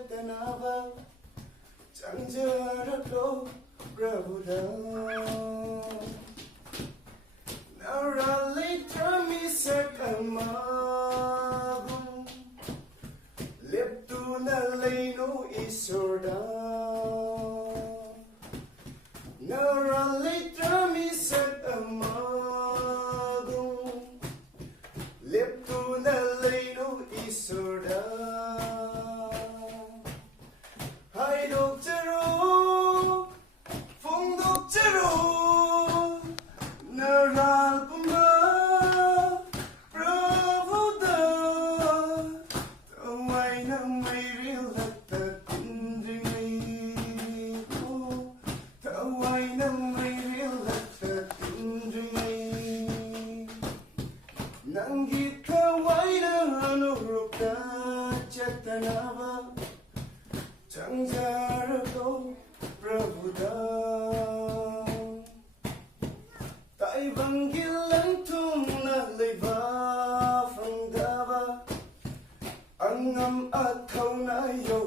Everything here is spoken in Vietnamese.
Chatanava Chanjarako Prabhuda Narali Trami Sakamagum Leptuna Leno Isorda Narali Trami Sakamagum Leptuna Leno Isorda Hai Doctoro Phong Doctoro Naral Pumba Prabhuda Tawai na may real at tindrimay ko Tawai na may real at tindrimay Nanggit kawai na anurok na Chatanava Chanjarako Prabhuda Tại bằng ghi lãng thung na leibak from Dava Ang ngam at khâu na yo